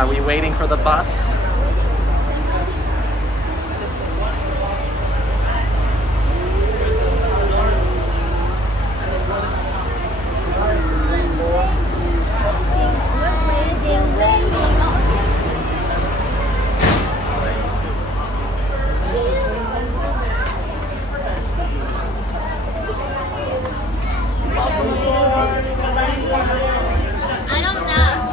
Are we waiting for the bus? I don't know.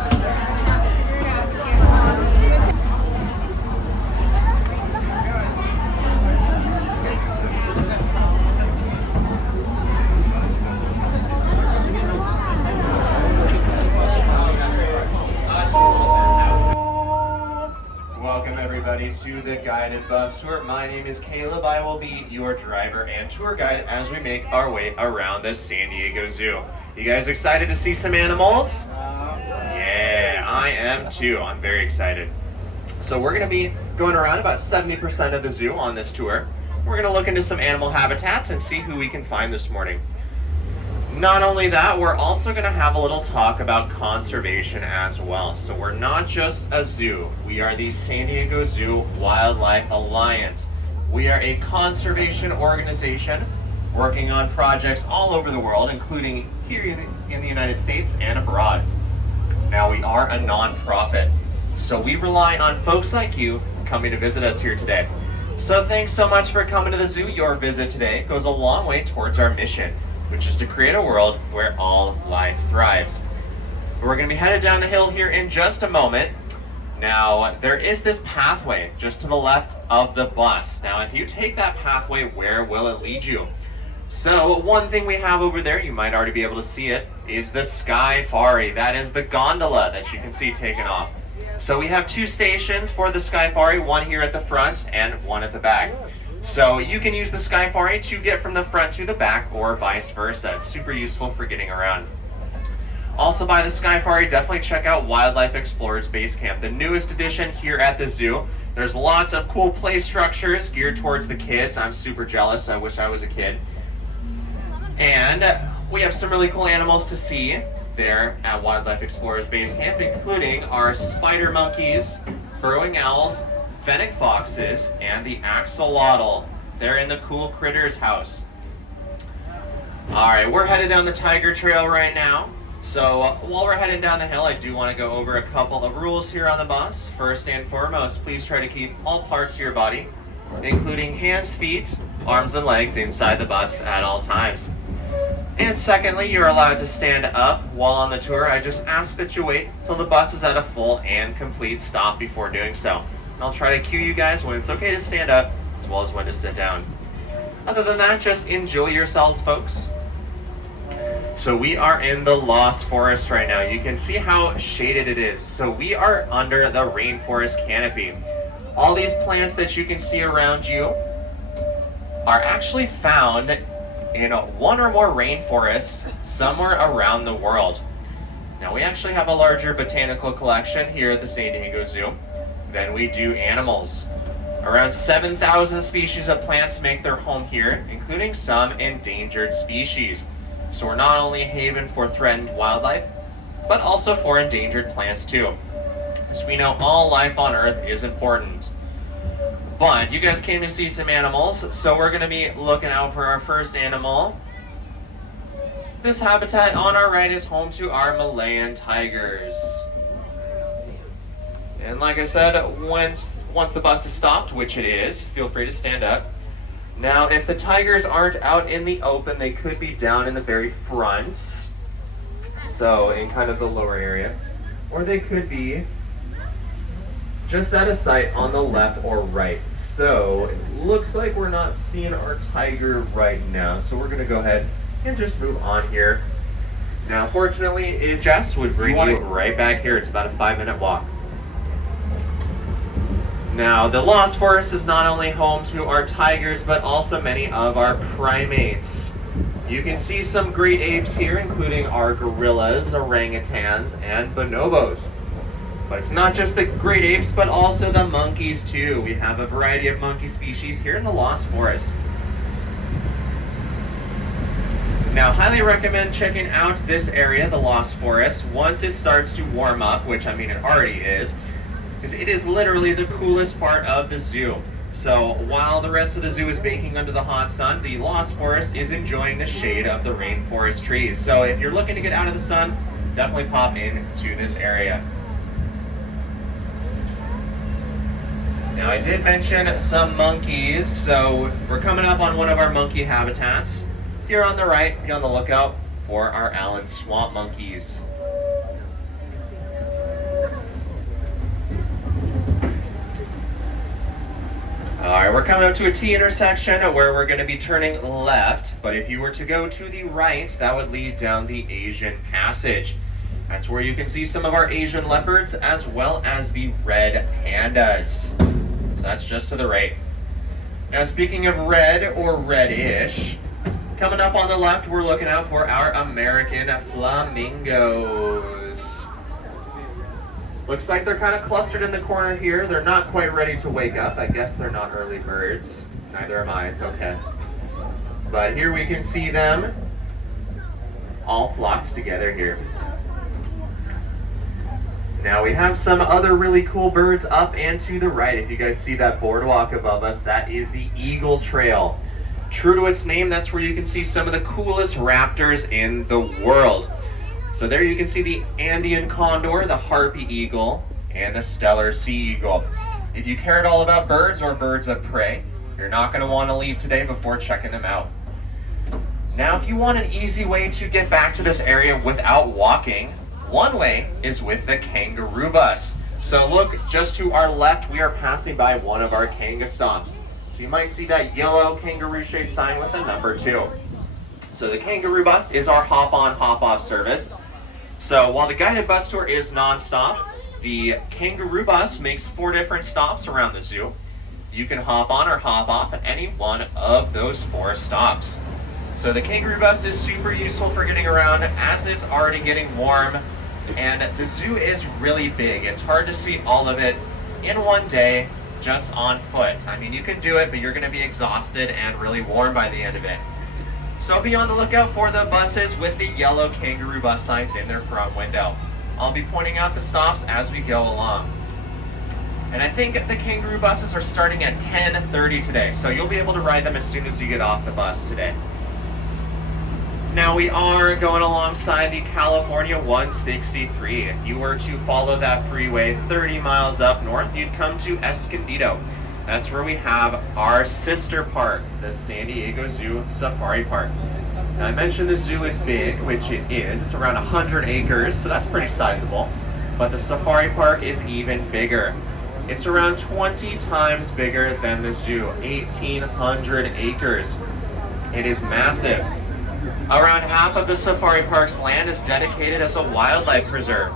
Welcome everybody to the guided bus tour. My name is Caleb. I will be your driver and tour guide as we make our way around the San Diego Zoo. You guys excited to see some animals? Yeah, I am too. I'm very excited. So we're going to be going around about 70% of the zoo on this tour. We're going to look into some animal habitats and see who we can find this morning. Not only that, we're also going to have a little talk about conservation as well. So we're not just a zoo. We are the San Diego Zoo Wildlife Alliance. We are a conservation organization working on projects all over the world, including here in the United States and abroad. Now, we are a non-profit, so we rely on folks like you coming to visit us here today. So thanks so much for coming to the zoo. Your visit today goes a long way towards our mission, which is to create a world where all life thrives. We're going to be headed down the hill here in just a moment. Now, there is this pathway just to the left of the bus. Now, if you take that pathway, where will it lead you? So, one thing we have over there, you might already be able to see it, is the Skyfari. That is the gondola that you can see taking off. So we have two stations for the Skyfari, one here at the front and one at the back. So you can use the Skyfari to get from the front to the back or vice versa. It's super useful for getting around. Also by the Skyfari, definitely check out Wildlife Explorers Base Camp, the newest addition here at the zoo. There's lots of cool play structures geared towards the kids. I'm super jealous. I wish I was a kid. And we have some really cool animals to see there at Wildlife Explorers Base Camp, including our spider monkeys, burrowing owls, fennec foxes, and the axolotl. They're in the Cool Critters house. Alright, we're headed down the Tiger Trail right now. So while we're heading down the hill, I do want to go over a couple of rules here on the bus. First and foremost, please try to keep all parts of your body, including hands, feet, arms, and legs, inside the bus at all times. And secondly, you're allowed to stand up while on the tour. I just ask that you wait till the bus is at a full and complete stop before doing so. I'll try to cue you guys when it's okay to stand up, as well as when to sit down. Other than that, just enjoy yourselves, folks. So we are in the Lost Forest right now. You can see how shaded it is. So we are under the rainforest canopy. All these plants that you can see around you are actually found in one or more rainforests somewhere around the world. Now, we actually have a larger botanical collection here at the San Diego Zoo than we do animals. Around 7,000 species of plants make their home here, including some endangered species. So we're not only a haven for threatened wildlife, but also for endangered plants too. As we know, all life on Earth is important. But you guys came to see some animals, so we're going to be looking out for our first animal. This habitat on our right is home to our Malayan tigers. And like I said, once the bus is stopped, which it is, feel free to stand up. Now, if the tigers aren't out in the open, they could be down in the very front, so in kind of the lower area, or they could be just out of sight on the left or right. So it looks like we're not seeing our tiger right now, so we're going to go ahead and just move on here. Now, fortunately, Jess would bring you right back here. It's about a 5-minute walk. Now, the Lost Forest is not only home to our tigers, but also many of our primates. You can see some great apes here, including our gorillas, orangutans, and bonobos. But it's not just the great apes, but also the monkeys too. We have a variety of monkey species here in the Lost Forest. Now, highly recommend checking out this area, the Lost Forest, once it starts to warm up, which I mean it already is. because it is literally the coolest part of the zoo. So while the rest of the zoo is baking under the hot sun, the Lost Forest is enjoying the shade of the rainforest trees. So if you're looking to get out of the sun, definitely pop into this area. Now I did mention some monkeys, so we're coming up on one of our monkey habitats. Here on the right, be on the lookout for our Allen swamp monkeys. Alright, we're coming up to a T intersection where we're going to be turning left, but if you were to go to the right, that would lead down the Asian Passage. That's where you can see some of our Asian leopards as well as the red pandas. So that's just to the right. Now speaking of red or reddish, coming up on the left, we're looking out for our American flamingos. Looks like they're kind of clustered in the corner here. They're not quite ready to wake up. I guess they're not early birds. Neither am I, it's okay. But here we can see them all flocked together here. Now we have some other really cool birds up and to the right. If you guys see that boardwalk above us, that is the Eagle Trail. True to its name, that's where you can see some of the coolest raptors in the world. So there you can see the Andean condor, the harpy eagle, and the Steller sea eagle. If you care at all about birds or birds of prey, you're not going to want to leave today before checking them out. Now, if you want an easy way to get back to this area without walking, one way is with the kangaroo bus. So look just to our left, we are passing by one of our kanga stops. So you might see that yellow kangaroo-shaped sign with a number 2. So the kangaroo bus is our hop-on, hop-off service. So while the guided bus tour is non-stop, the kangaroo bus makes 4 different stops around the zoo. You can hop on or hop off at any one of those 4 stops. So the kangaroo bus is super useful for getting around as it's already getting warm, and the zoo is really big. It's hard to see all of it in one day just on foot. I mean, you can do it, but you're going to be exhausted and really warm by the end of it. So be on the lookout for the buses with the yellow kangaroo bus signs in their front window. I'll be pointing out the stops as we go along. And I think the kangaroo buses are starting at 10:30 today, so you'll be able to ride them as soon as you get off the bus today. Now we are going alongside the California 163. If you were to follow that freeway 30 miles up north, you'd come to Escondido. That's where we have our sister park, the San Diego Zoo Safari Park. Now I mentioned the zoo is big, which it is. It's around 100 acres, so that's pretty sizable. But the safari park is even bigger. It's around 20 times bigger than the zoo, 1,800 acres. It is massive. Around half of the safari park's land is dedicated as a wildlife preserve.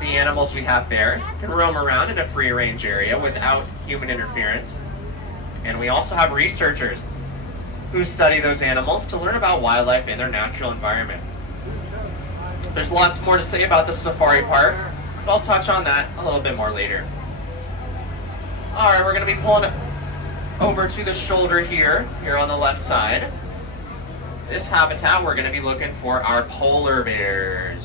The animals we have there can roam around in a free-range area without human interference. And we also have researchers who study those animals to learn about wildlife in their natural environment. There's lots more to say about the safari park, but I'll touch on that a little bit more later. Alright, we're going to be pulling over to the shoulder here on the left side. This habitat, we're going to be looking for our polar bears.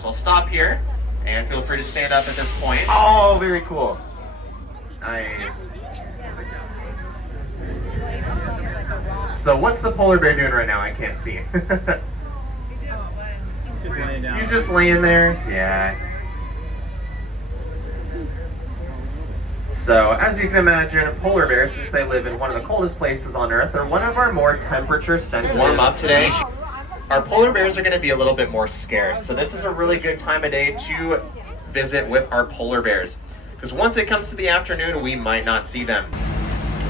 So I'll stop here, and feel free to stand up at this point. Oh, very cool. Nice. So what's the polar bear doing right now? I can't see. He's just laying there? Yeah. So, as you can imagine, polar bears, since they live in one of the coldest places on Earth, are one of our more temperature-sensitive. Warm up today. Our polar bears are going to be a little bit more scarce, so this is a really good time of day to visit with our polar bears. Because once it comes to the afternoon, we might not see them.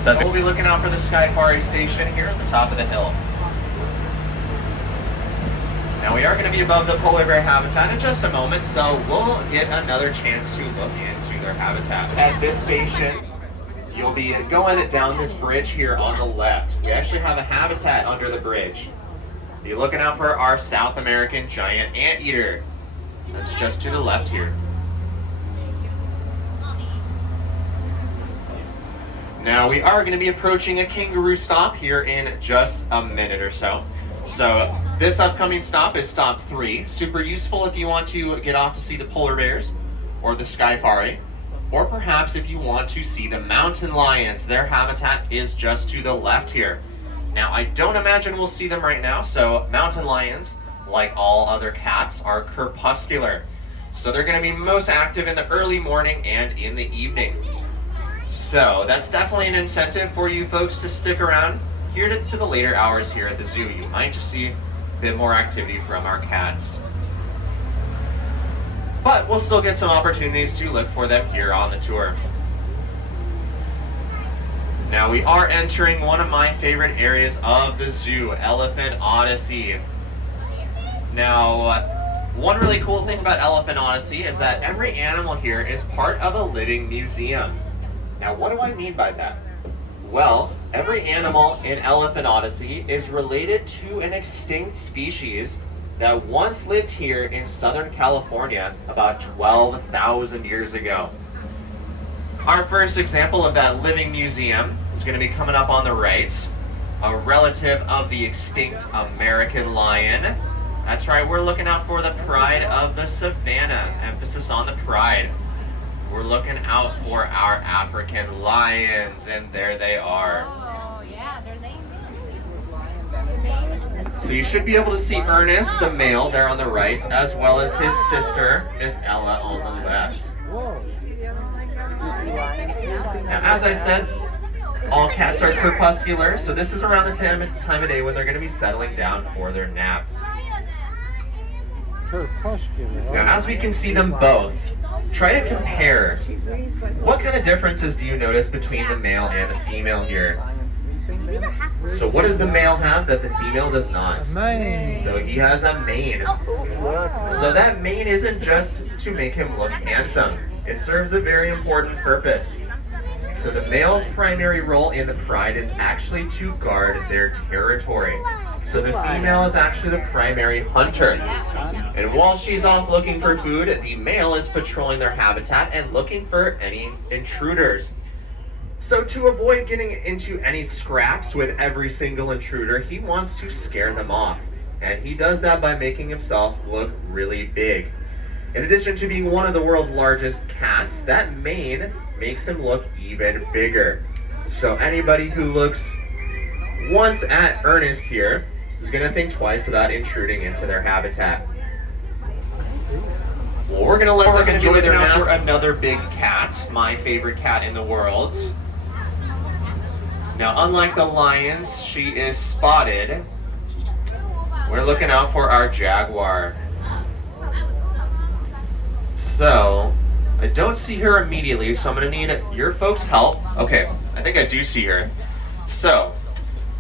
So we'll be looking out for the Skyfari station here at the top of the hill. Now we are going to be above the polar bear habitat in just a moment, so we'll get another chance to look into their habitat. At this station, you'll be going down this bridge here on the left. We actually have a habitat under the bridge. Be looking out for our South American giant anteater. That's just to the left here. Now we are going to be approaching a kangaroo stop here in just a minute or so. So this upcoming stop is stop 3. Super useful if you want to get off to see the polar bears, or the safari, or perhaps if you want to see the mountain lions, their habitat is just to the left here. Now, I don't imagine we'll see them right now, so mountain lions, like all other cats, are crepuscular. So they're going to be most active in the early morning and in the evening. So that's definitely an incentive for you folks to stick around here to the later hours here at the zoo. You might just see a bit more activity from our cats. But we'll still get some opportunities to look for them here on the tour. Now we are entering one of my favorite areas of the zoo, Elephant Odyssey. Now, one really cool thing about Elephant Odyssey is that every animal here is part of a living museum. Now, what do I mean by that? Well, every animal in Elephant Odyssey is related to an extinct species that once lived here in Southern California about 12,000 years ago. Our first example of that living museum is going to be coming up on the right, a relative of the extinct American lion. That's right, we're looking out for the pride of the savannah, emphasis on the pride. We're looking out for our African lions, and there they are. Oh, yeah, they're named. So you should be able to see Ernest, the male, there on the right, as well as his sister, Miss Ella, on the left. Now, as I said, all cats are crepuscular, so this is around the time of day when they're going to be settling down for their nap. Now, as we can see them both, try to compare. What kind of differences do you notice between the male and the female here? So what does the male have that the female does not? So he has a mane. So that mane isn't just to make him look handsome. It serves a very important purpose. So the male's primary role in the pride is actually to guard their territory. So the female is actually the primary hunter. And while she's off looking for food, the male is patrolling their habitat and looking for any intruders. So to avoid getting into any scraps with every single intruder, he wants to scare them off. And he does that by making himself look really big. In addition to being one of the world's largest cats, that mane makes him look even bigger. So anybody who looks once at Ernest here is going to think twice about intruding into their habitat. Well, we're going to let them enjoy their nap for another big cat, my favorite cat in the world. Now, unlike the lions, she is spotted. We're looking out for our jaguar. So, I don't see her immediately, so I'm going to need your folks' help. Okay, I think I do see her. So,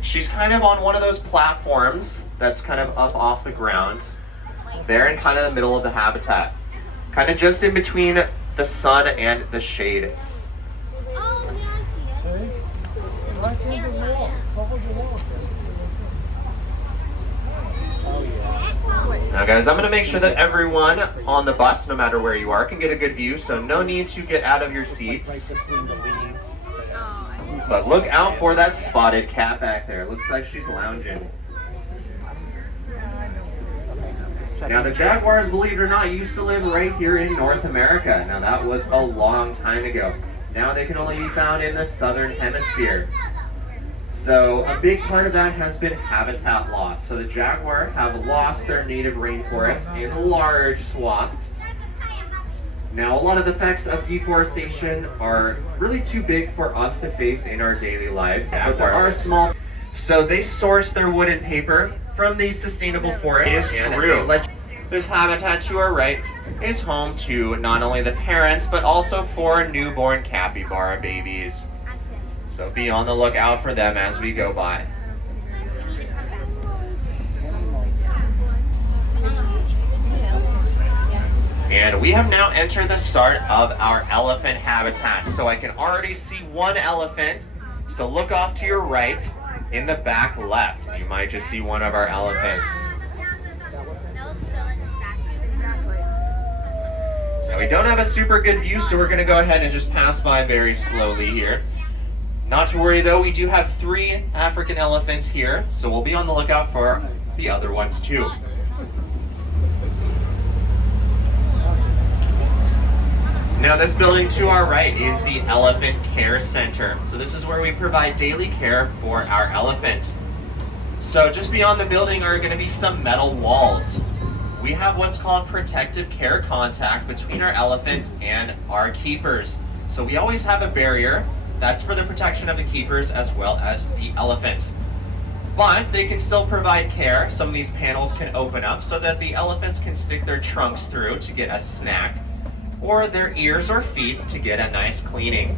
she's kind of on one of those platforms that's kind of up off the ground. They're in kind of the middle of the habitat. Kind of just in between the sun and the shade. Now guys, I'm going to make sure that everyone on the bus, no matter where you are, can get a good view, so no need to get out of your seats. But look out for that spotted cat back there. Looks like she's lounging. Now the jaguars, believe it or not, used to live right here in North America. Now that was a long time ago. Now they can only be found in the southern hemisphere. So a big part of that has been habitat loss. So the jaguar have lost their native rainforest in large swaths. Now a lot of the effects of deforestation are really too big for us to face in our daily lives, but there are small. So they source their wood and paper from these sustainable forests. It's true. This habitat to our right is home to not only the parents, but also 4 newborn capybara babies. So be on the lookout for them as we go by. And we have now entered the start of our elephant habitat. So I can already see one elephant. So look off to your right in the back left. You might just see one of our elephants. Now we don't have a super good view, so we're going to go ahead and just pass by very slowly here. Not to worry though, we do have 3 African elephants here, so we'll be on the lookout for the other ones too. Now this building to our right is the Elephant Care Center. So this is where we provide daily care for our elephants. So just beyond the building are going to be some metal walls. We have what's called protective care contact between our elephants and our keepers. So we always have a barrier that's for the protection of the keepers as well as the elephants. But they can still provide care. Some of these panels can open up so that the elephants can stick their trunks through to get a snack, or their ears or feet to get a nice cleaning.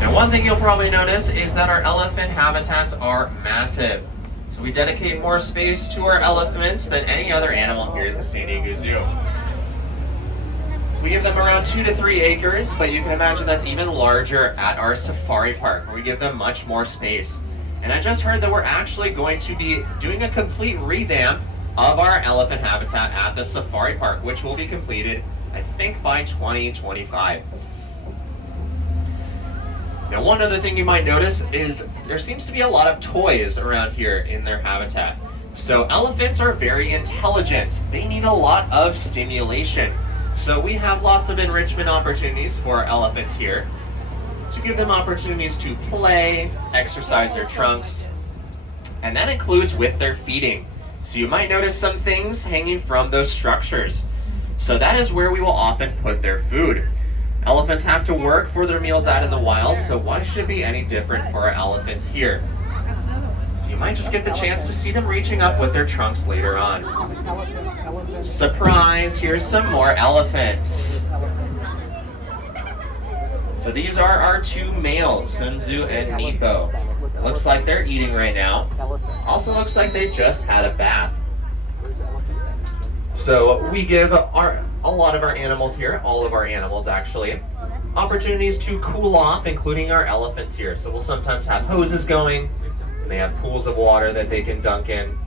Now one thing you'll probably notice is that our elephant habitats are massive. So we dedicate more space to our elephants than any other animal here at the San Diego Zoo. We give them around 2 to 3 acres, but you can imagine that's even larger at our safari park, where we give them much more space. And I just heard that we're actually going to be doing a complete revamp of our elephant habitat at the safari park, which will be completed, I think, by 2025. Now, one other thing you might notice is there seems to be a lot of toys around here in their habitat. So elephants are very intelligent. They need a lot of stimulation. So we have lots of enrichment opportunities for our elephants here to give them opportunities to play, exercise their trunks, and that includes with their feeding. So you might notice some things hanging from those structures. So that is where we will often put their food. Elephants have to work for their meals out in the wild, so why should it be any different for our elephants here? So you might just get the chance to see them reaching up with their trunks later on. Surprise, here's some more elephants. So these are our 2 males, Sun Tzu and Nepo. It looks like they're eating right now. Also looks like they just had a bath. So we give a lot of our animals here, all of our animals actually, opportunities to cool off, including our elephants here. So we'll sometimes have hoses going, and they have pools of water that they can dunk in.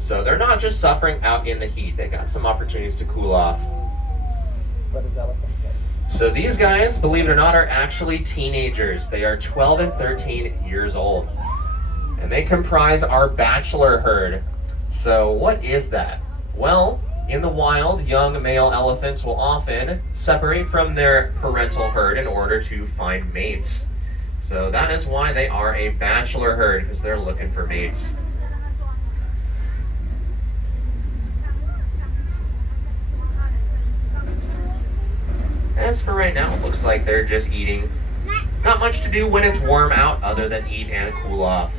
So they're not just suffering out in the heat, they got some opportunities to cool off. What does elephant say? So these guys, believe it or not, are actually teenagers. They are 12 and 13 years old. And they comprise our bachelor herd. So what is that? Well, in the wild, young male elephants will often separate from their parental herd in order to find mates. So that is why they are a bachelor herd, because they're looking for mates. As for right now, it looks like they're just eating. Not much to do when it's warm out other than eat and cool off.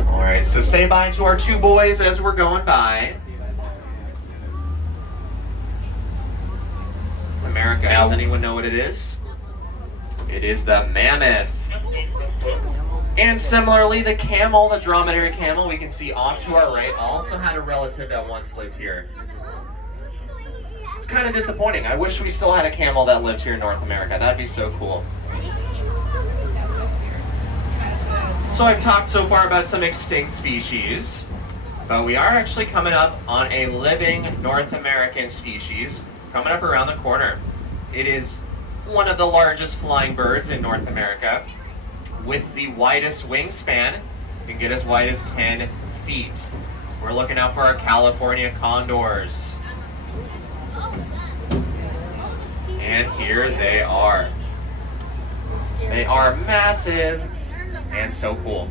Alright, so say bye to our 2 boys as we're going by. America, does anyone know what it is? It is the mammoth. And similarly, the camel, the dromedary camel, we can see off to our right, also had a relative that once lived here. It's kind of disappointing. I wish we still had a camel that lived here in North America. That'd be so cool. So I've talked so far about some extinct species, but we are actually coming up on a living North American species coming up around the corner. It is one of the largest flying birds in North America with the widest wingspan. You can get as wide as 10 feet. We're looking out for our California condors. And here they are. They are massive and so cool.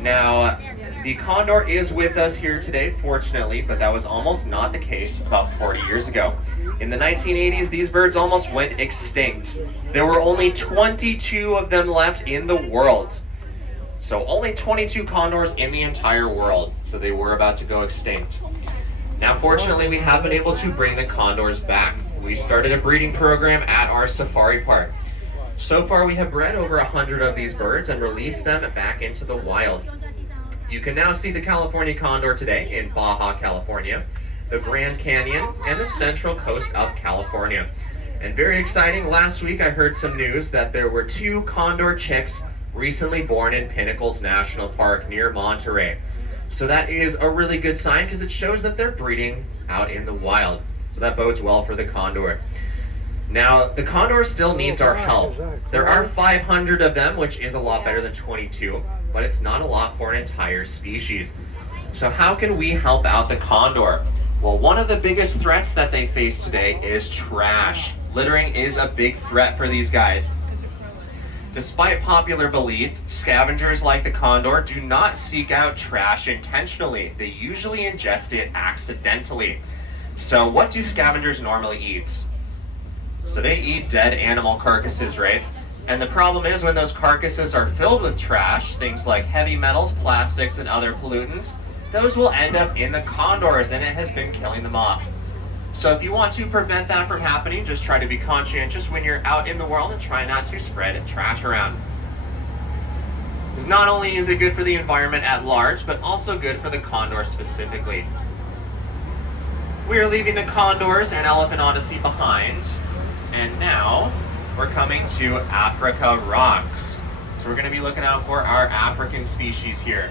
Now, the condor is with us here today, fortunately, but that was almost not the case about 40 years ago. In the 1980s, these birds almost went extinct. There were only 22 of them left in the world. So only 22 condors in the entire world. So they were about to go extinct. Now, fortunately, we have been able to bring the condors back. We started a breeding program at our safari park. So far, we have bred over 100 of these birds and released them back into the wild. You can now see the California condor today in Baja, California, the Grand Canyon, and the central coast of California. And very exciting, last week I heard some news that there were 2 condor chicks recently born in Pinnacles National Park near Monterey. So that is a really good sign because it shows that they're breeding out in the wild. So that bodes well for the condor. Now, the condor still needs our help. There are 500 of them, which is a lot better than 22, but it's not a lot for an entire species. So how can we help out the condor? Well, one of the biggest threats that they face today is trash. Littering is a big threat for these guys. Despite popular belief, scavengers like the condor do not seek out trash intentionally. They usually ingest it accidentally. So what do scavengers normally eat? So they eat dead animal carcasses, right? And the problem is when those carcasses are filled with trash, things like heavy metals, plastics, and other pollutants, those will end up in the condors, and it has been killing them off. So if you want to prevent that from happening, just try to be conscientious when you're out in the world and try not to spread trash around. Because not only is it good for the environment at large, but also good for the condor specifically. We are leaving the condors and Elephant Odyssey behind, and now we're coming to Africa rocks. So we're going to be looking out for our African species here.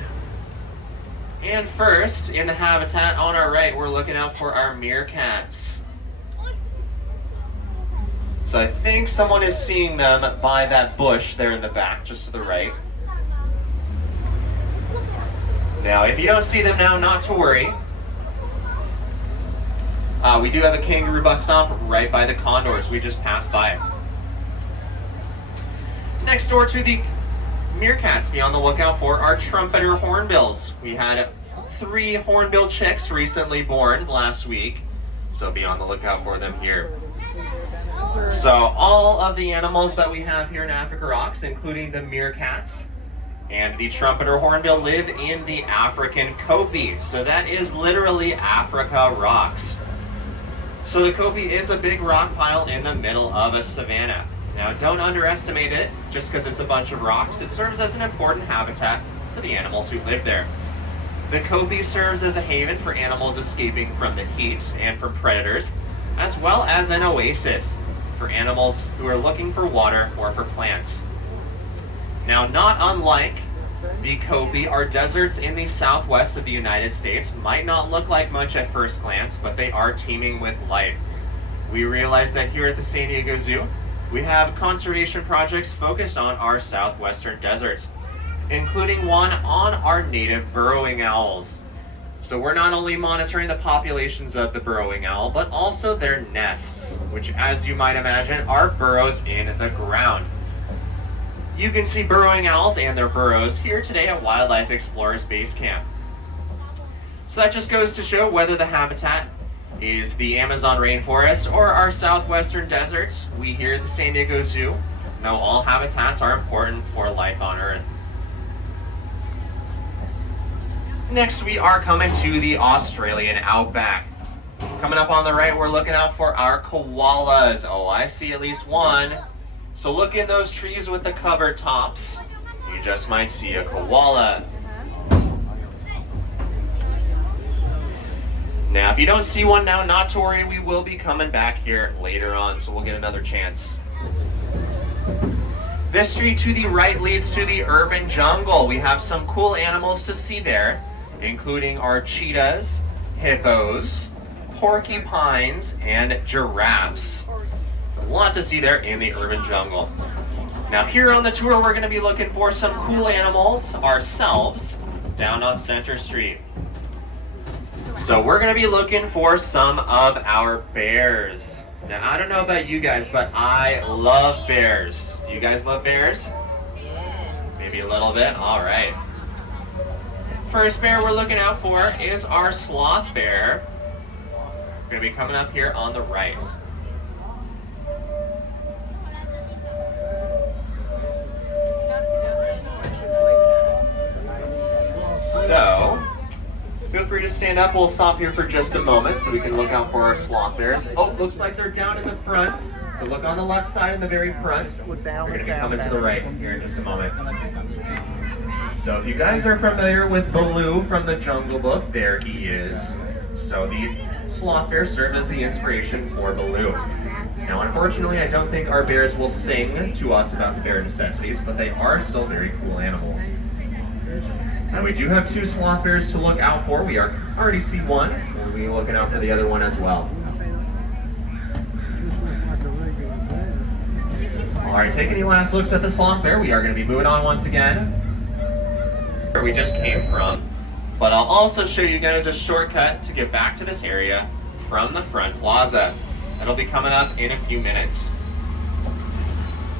And first, in the habitat on our right, we're looking out for our meerkats. So I think someone is seeing them by that bush there in the back, just to the right. Now, if you don't see them now, not to worry. We do have a kangaroo bus stop right by the condors. We just passed by. Next door to the meerkats, be on the lookout for our trumpeter hornbills. We had 3 hornbill chicks recently born last week, so be on the lookout for them here. So all of the animals that we have here in Africa Rocks, including the meerkats and the trumpeter hornbill, live in the African Kopi. So that is literally Africa Rocks. So the Kopi is a big rock pile in the middle of a savanna. Now, don't underestimate it just because it's a bunch of rocks. It serves as an important habitat for the animals who live there. The Kopi serves as a haven for animals escaping from the heat and from predators, as well as an oasis for animals who are looking for water or for plants. Now, not unlike the Kopi, our deserts in the southwest of the United States might not look like much at first glance, but they are teeming with life. We realize that here at the San Diego Zoo, we have conservation projects focused on our southwestern deserts, including one on our native burrowing owls. So we're not only monitoring the populations of the burrowing owl, but also their nests, which, as you might imagine, are burrows in the ground. You can see burrowing owls and their burrows here today at Wildlife Explorers Base Camp. So that just goes to show whether the habitat is the Amazon rainforest or our southwestern deserts. We here at the San Diego Zoo know all habitats are important for life on Earth. Next, we are coming to the Australian outback. Coming up on the right, we're looking out for our koalas. Oh, I see at least one. So look in those trees with the cover tops. You just might see a koala. Now, if you don't see one now, not to worry, we will be coming back here later on, so we'll get another chance. This street to the right leads to the urban jungle. We have some cool animals to see there, including our cheetahs, hippos, porcupines, and giraffes. A lot to see there in the urban jungle. Now, here on the tour, we're going to be looking for some cool animals ourselves down on Center Street. So we're going to be looking for some of our bears. Now, I don't know about you guys, but I love bears. Do you guys love bears? Maybe a little bit? All right. First bear we're looking out for is our sloth bear. Going to be coming up here on the right. So, feel free to stand up. We'll stop here for just a moment so we can look out for our sloth bears. Oh, looks like they're down in the front. So look on the left side in the very front. We're going to be coming to the right here in just a moment. So if you guys are familiar with Baloo from the Jungle Book, there he is. So the sloth bear served as the inspiration for Baloo. Now, unfortunately, I don't think our bears will sing to us about the bare necessities, but they are still very cool animals. Now, we do have 2 sloth bears to look out for. We already see one. We'll be looking out for the other one as well. Alright, take any last looks at the sloth bear. We are going to be moving on once again, where we just came from. But I'll also show you guys a shortcut to get back to this area from the front plaza. That'll be coming up in a few minutes.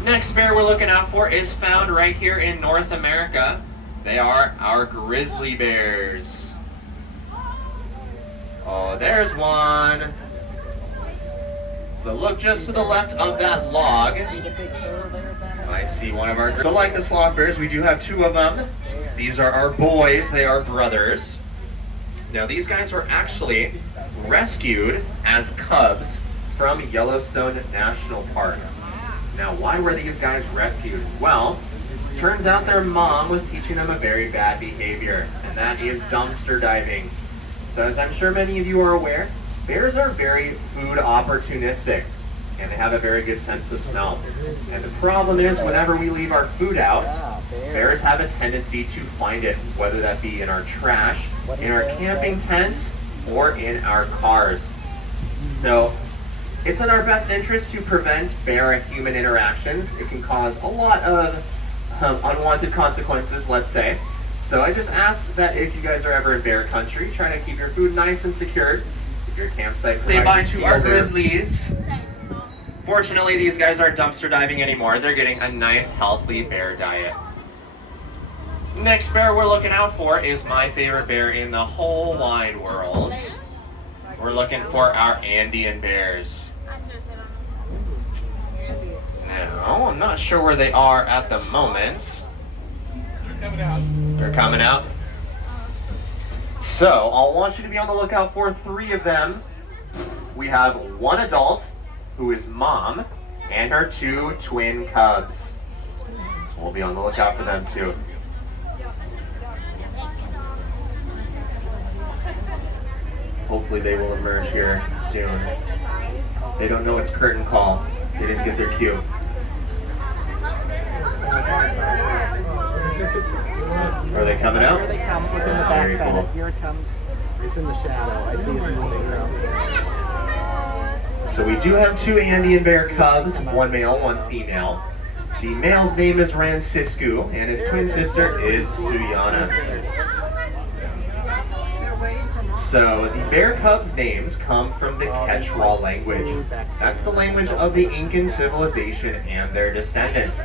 Next bear we're looking out for is found right here in North America. They are our grizzly bears. Oh, there's one. So look just to the left of that log. I see one of our... So like the sloth bears, we do have two of them. These are our boys. They are brothers. Now these guys were actually rescued as cubs from Yellowstone National Park. Now why were these guys rescued? Well, turns out their mom was teaching them a very bad behavior, and that is dumpster diving. So as I'm sure many of you are aware, bears are very food opportunistic, and they have a very good sense of smell. And the problem is, whenever we leave our food out, bears have a tendency to find it, whether that be in our trash, in our camping tents, or in our cars. So it's in our best interest to prevent bear-human interactions. It can cause a lot of unwanted consequences, let's say. So I just ask that if you guys are ever in bear country, try to keep your food nice and secured. If your campsite Say bye to our grizzlies. Fortunately, these guys aren't dumpster diving anymore. They're getting a nice, healthy bear diet. Next bear we're looking out for is my favorite bear in the whole wide world. We're looking for our Andean bears. Now, I'm not sure where they are at the moment. They're coming out. So, I'll want you to be on the lookout for 3 of them. We have one adult, who is mom, and her 2 twin cubs. So we'll be on the lookout for them too. Hopefully they will emerge here soon. They don't know it's curtain call. They didn't get their cue. Are they coming out? Here they come, within the Very back cool. bed. Here it comes. It's in the shadow. I see it moving around. So we do have 2 Andean bear cubs, 1 male, 1 female. The male's name is Francisco, and his twin sister is Suyana. So the bear cubs' names come from the Quechua language. That's the language of the Incan civilization and their descendants.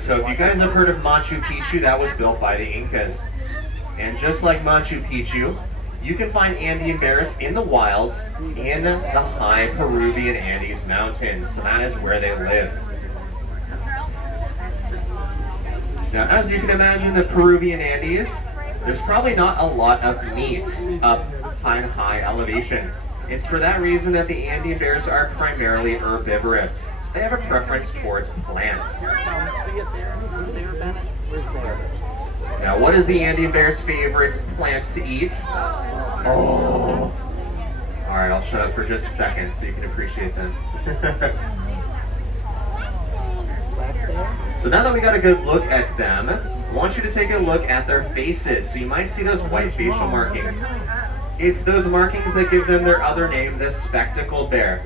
So if you guys have heard of Machu Picchu, that was built by the Incas. And just like Machu Picchu, you can find Andean bears in the wilds in the high Peruvian Andes mountains. So that is where they live. Now, as you can imagine, the Peruvian Andes, there's probably not a lot of meat up on high elevation. It's for that reason that the Andean bears are primarily herbivorous. They have a preference towards plants. See it there? See it there, Bennett? Where's there? Now, what is the Andean bear's favorite plants to eat? Oh. Alright, I'll shut up for just a second so you can appreciate them. So now that we got a good look at them, I want you to take a look at their faces. So you might see those white facial markings. It's those markings that give them their other name, the spectacled bear.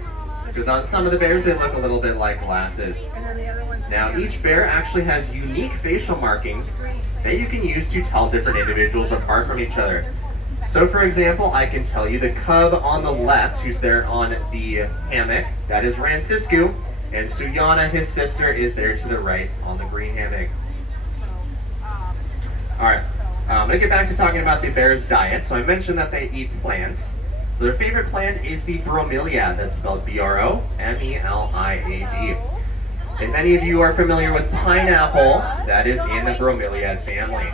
Because on some of the bears, they look a little bit like glasses. Now, each bear actually has unique facial markings that you can use to tell different individuals apart from each other. So, for example, I can tell you the cub on the left, who's there on the hammock, that is Francisco, and Suyana, his sister, is there to the right on the green hammock. Alright, I'm going to get back to talking about the bear's diet. So I mentioned that they eat plants. So their favorite plant is the bromeliad, that's spelled B-R-O-M-E-L-I-A-D. If any of you are familiar with pineapple, that is in the bromeliad family.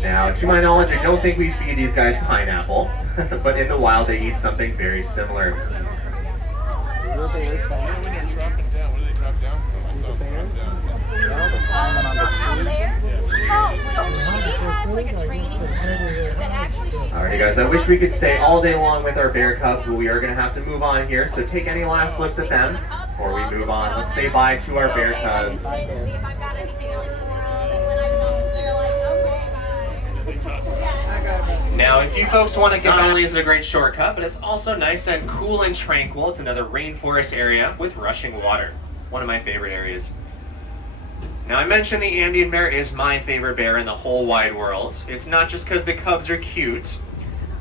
Now, to my knowledge, I don't think we feed these guys pineapple, but in the wild they eat something very similar. Little bears, Bennett. See the bears? No, they're climbing on the tree. Alrighty guys, I wish we could stay all day long with our bear cubs, but we are going to have to move on here. So take any last looks at them before we move on. Let's say bye to our bear cubs. Now, if you folks want to get, not only is it a great shortcut, but it's also nice and cool and tranquil. It's another rainforest area with rushing water. One of my favorite areas. Now, I mentioned the Andean bear is my favorite bear in the whole wide world. It's not just because the cubs are cute.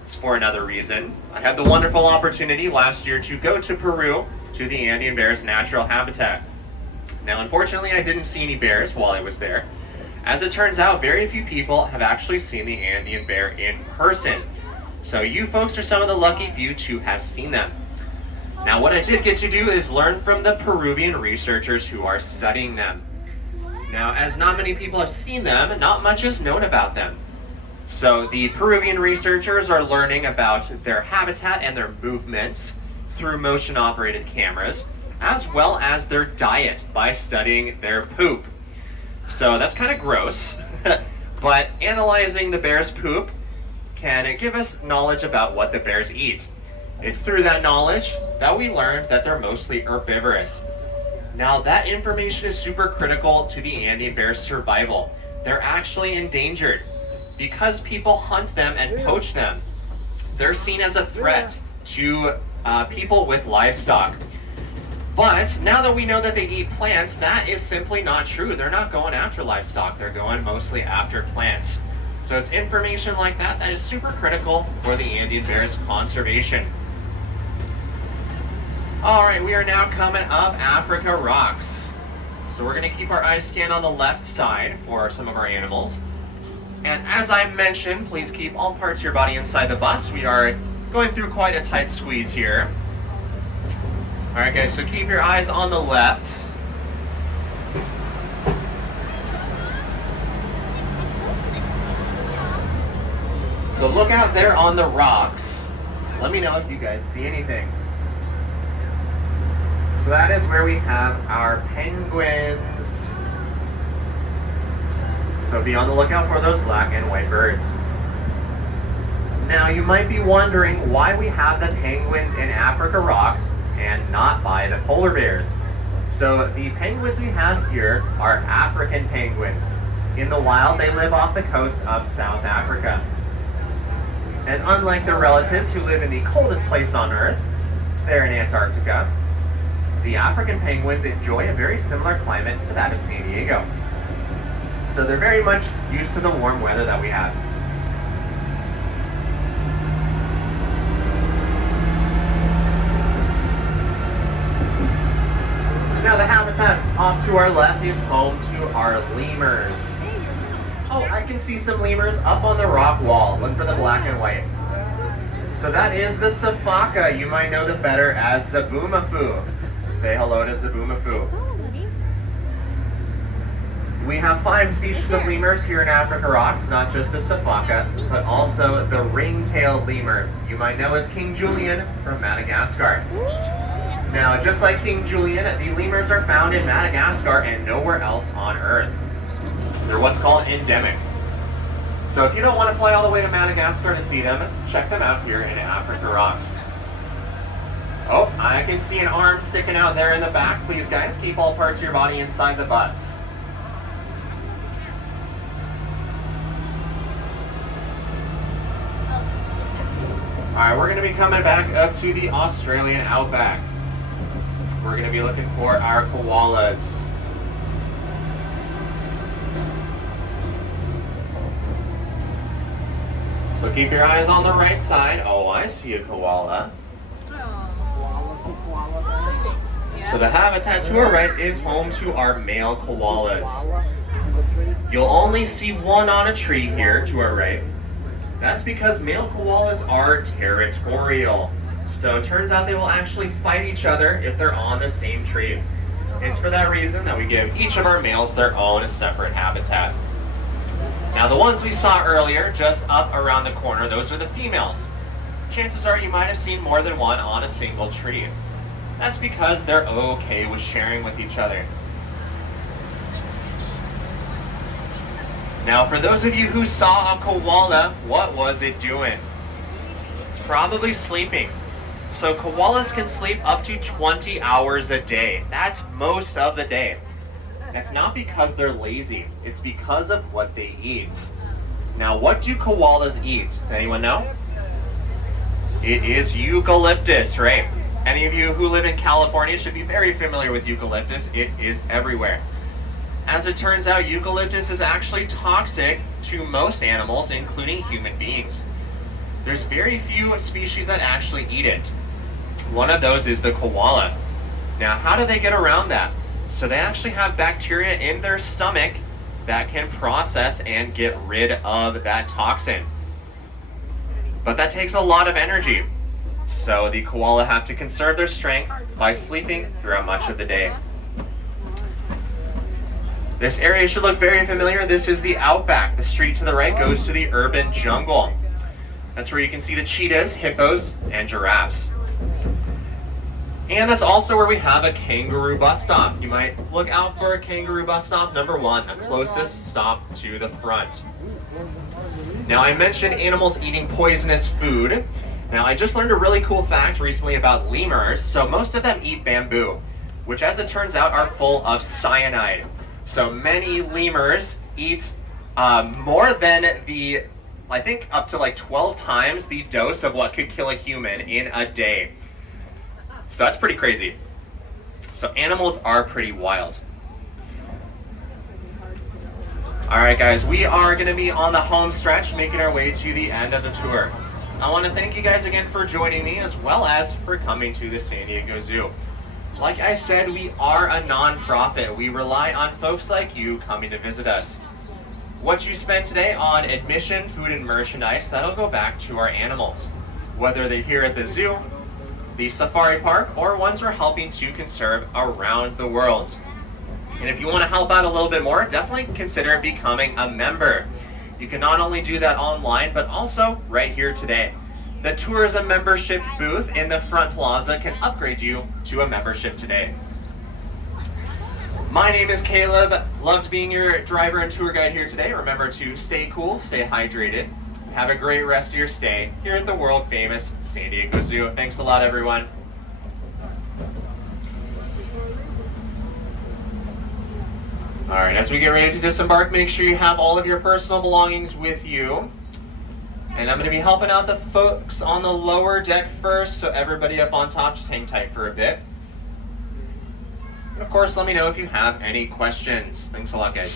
It's for another reason. I had the wonderful opportunity last year to go to Peru to the Andean bear's natural habitat. Now, unfortunately, I didn't see any bears while I was there. As it turns out, very few people have actually seen the Andean bear in person. So you folks are some of the lucky few to have seen them. Now, what I did get to do is learn from the Peruvian researchers who are studying them. Now, as not many people have seen them, not much is known about them. So the Peruvian researchers are learning about their habitat and their movements through motion-operated cameras, as well as their diet by studying their poop. So that's kind of gross, but analyzing the bear's poop can give us knowledge about what the bears eat. It's through that knowledge that we learned that they're mostly herbivorous. Now, that information is super critical to the Andean bear's survival. They're actually endangered because people hunt them and poach them. They're seen as a threat to people with livestock. But now that we know that they eat plants, that is simply not true. They're not going after livestock. They're going mostly after plants. So it's information like that that is super critical for the Andean bear's conservation. All right, we are now coming up Africa Rocks. So we're going to keep our eyes scanned on the left side for some of our animals. And as I mentioned, please keep all parts of your body inside the bus. We are going through quite a tight squeeze here. All right, guys, so keep your eyes on the left. So look out there on the rocks. Let me know if you guys see anything. So that is where we have our penguins. So be on the lookout for those black and white birds. Now you might be wondering why we have the penguins in Africa Rocks and not by the polar bears. So the penguins we have here are African penguins. In the wild, they live off the coast of South Africa. And unlike their relatives who live in the coldest place on Earth, they're in Antarctica, the African penguins enjoy a very similar climate to that of San Diego. So they're very much used to the warm weather that we have. Now the habitat off to our left is home to our lemurs. Oh, I can see some lemurs up on the rock wall. Look for the black and white. So that is the sifaka. You might know them better as Zaboomafoo. Say hello to Zaboomafoo. We have 5 species of lemurs here in Africa Rocks, not just the sifaka, but also the ring-tailed lemur. You might know as King Julian from Madagascar. Now, just like King Julian, the lemurs are found in Madagascar and nowhere else on Earth. They're what's called endemic. So if you don't want to fly all the way to Madagascar to see them, check them out here in Africa Rocks. Oh, I can see an arm sticking out there in the back. Please, guys, keep all parts of your body inside the bus. Alright, we're going to be coming back up to the Australian outback. We're going to be looking for our koalas. So keep your eyes on the right side. Oh, I see a koala. So the habitat to our right is home to our male koalas. You'll only see one on a tree here to our right. That's because male koalas are territorial. So it turns out they will actually fight each other if they're on the same tree. It's for that reason that we give each of our males their own separate habitat. Now the ones we saw earlier, just up around the corner, those are the females. Chances are you might have seen more than one on a single tree. That's because they're okay with sharing with each other. Now for those of you who saw a koala, what was it doing? It's probably sleeping. So koalas can sleep up to 20 hours a day. That's most of the day. That's not because they're lazy. It's because of what they eat. Now, what do koalas eat? Anyone know? It is eucalyptus, right? Any of you who live in California should be very familiar with eucalyptus. It is everywhere. As it turns out, eucalyptus is actually toxic to most animals, including human beings. There's very few species that actually eat it. One of those is the koala. Now, how do they get around that? So they actually have bacteria in their stomach that can process and get rid of that toxin. But that takes a lot of energy. So the koala have to conserve their strength by sleeping throughout much of the day. This area should look very familiar. This is the outback. The street to the right goes to the urban jungle. That's where you can see the cheetahs, hippos, and giraffes. And that's also where we have a kangaroo bus stop. You might look out for a kangaroo bus stop number 1, the closest stop to the front. Now, I mentioned animals eating poisonous food. Now, I just learned a really cool fact recently about lemurs. So most of them eat bamboo, which as it turns out are full of cyanide. So many lemurs eat more than I think up to like 12 times the dose of what could kill a human in a day. So that's pretty crazy. So animals are pretty wild. Alright guys, we are going to be on the home stretch, making our way to the end of the tour. I want to thank you guys again for joining me, as well as for coming to the San Diego Zoo. Like I said, we are a non-profit. We rely on folks like you coming to visit us. What you spend today on admission, food, and merchandise, that'll go back to our animals. Whether they're here at the zoo, the safari park, or ones we're helping to conserve around the world. And if you want to help out a little bit more, definitely consider becoming a member. You can not only do that online, but also right here today. The tourism membership booth in the front plaza can upgrade you to a membership today. My name is Caleb. Loved being your driver and tour guide here today. Remember to stay cool, stay hydrated. Have a great rest of your stay here at the world famous San Diego Zoo. Thanks a lot, everyone. All right, as we get ready to disembark, make sure you have all of your personal belongings with you. And I'm going to be helping out the folks on the lower deck first, so everybody up on top, just hang tight for a bit. And of course, let me know if you have any questions. Thanks a lot, guys.